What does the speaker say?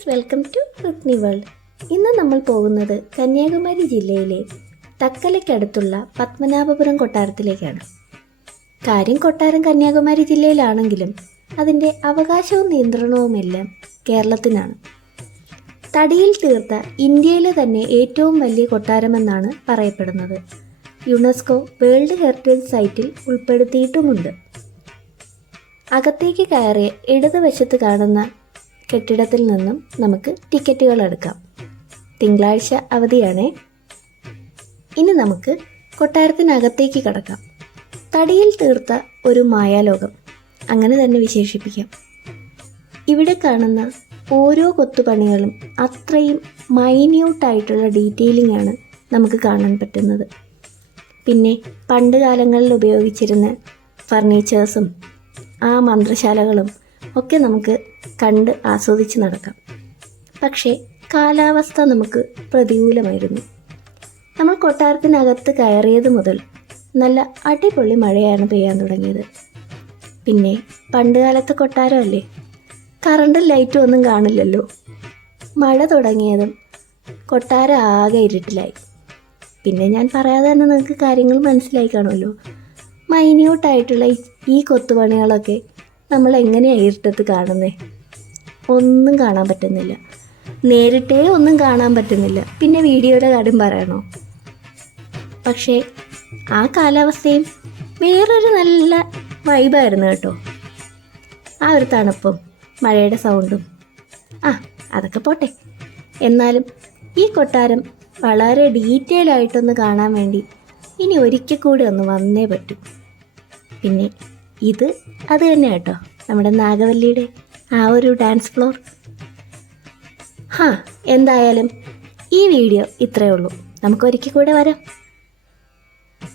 Friends, welcome to Rukni world. ഇന്ന് നമ്മൾ പോകുന്നത് കന്യാകുമാരി ജില്ലയിലെ തക്കലയ്ക്കടുത്തുള്ള പത്മനാഭപുരം കൊട്ടാരത്തിലേക്കാണ്. കാര്യം കൊട്ടാരം കന്യാകുമാരി ജില്ലയിലാണെങ്കിലും അതിൻ്റെ അവകാശവും നിയന്ത്രണവുമെല്ലാം കേരളത്തിനാണ്. തടിയിൽ തീർത്ത ഇന്ത്യയിലെ തന്നെ ഏറ്റവും വലിയ കൊട്ടാരമെന്നാണ് പറയപ്പെടുന്നത്. യുനെസ്കോ വേൾഡ് ഹെറിറ്റേജ് സൈറ്റിൽ ഉൾപ്പെടുത്തിയിട്ടുമുണ്ട്. അകത്തേക്ക് കയറിയ ഇടതുവശത്ത് കാണുന്ന കെട്ടിടത്തിൽ നിന്നും നമുക്ക് ടിക്കറ്റുകൾ എടുക്കാം. തിങ്കളാഴ്ച അവധിയാണേ. ഇനി നമുക്ക് കൊട്ടാരത്തിനകത്തേക്ക് കടക്കാം. തടിയിൽ തീർത്ത ഒരു മായാലോകം, അങ്ങനെ തന്നെ വിശേഷിപ്പിക്കാം. ഇവിടെ കാണുന്ന ഓരോ കൊത്തുപണികളും അത്രയും മൈന്യൂട്ടായിട്ടുള്ള ഡീറ്റെയിലിംഗ് ആണ് നമുക്ക് കാണാൻ പറ്റുന്നത്. പിന്നെ പണ്ട് കാലങ്ങളിൽ ഉപയോഗിച്ചിരുന്ന ഫർണിച്ചേഴ്സും ആ മന്ത്രശാലകളും ഒക്കെ നമുക്ക് കണ്ട് ആസ്വദിച്ച് നടക്കാം. പക്ഷേ കാലാവസ്ഥ നമുക്ക് പ്രതികൂലമായിരുന്നു. നമ്മൾ കൊട്ടാരത്തിനകത്ത് കയറിയത് മുതൽ നല്ല അടിപൊളി മഴയാണ് പെയ്യാൻ തുടങ്ങിയത്. പിന്നെ പണ്ട് കാലത്തെ കൊട്ടാരമല്ലേ, കറണ്ടും ലൈറ്റും ഒന്നും കാണില്ലല്ലോ. മഴ തുടങ്ങിയതും കൊട്ടാരം ആകെ ഇരുട്ടിലായി. പിന്നെ ഞാൻ പറയാതെ തന്നെ നിങ്ങൾക്ക് കാര്യങ്ങൾ മനസ്സിലായി കാണുമല്ലോ. മൈന്യൂട്ടായിട്ടുള്ള ഈ കൊത്തുപണികളൊക്കെ നമ്മൾ എങ്ങനെയാണ് ഇരുട്ടത്ത് കാണുന്നത്? ഒന്നും കാണാൻ പറ്റുന്നില്ല, നേരിട്ടേ ഒന്നും കാണാൻ പറ്റുന്നില്ല. പിന്നെ വീഡിയോയുടെ കാര്യം പറയണോ? പക്ഷേ ആ കാലാവസ്ഥയും വേറൊരു നല്ല വൈബായിരുന്നു കേട്ടോ. ആ ഒരു തണുപ്പും മഴയുടെ സൗണ്ടും അതൊക്കെ പോട്ടെ. എന്നാലും ഈ കൊട്ടാരം വളരെ ഡീറ്റെയിൽ ആയിട്ടൊന്ന് കാണാൻ വേണ്ടി ഇനി ഒരിക്കൽ കൂടി ഒന്ന് വന്നേ പറ്റൂ. പിന്നെ അത് തന്നെ കേട്ടോ നമ്മുടെ നാഗവല്ലിയുടെ ആ ഒരു ഡാൻസ് ഫ്ലോർ. എന്തായാലും ഈ വീഡിയോ ഇത്രയേ ഉള്ളൂ. നമുക്കൊരിക്കൽ കൂടെ വരാം.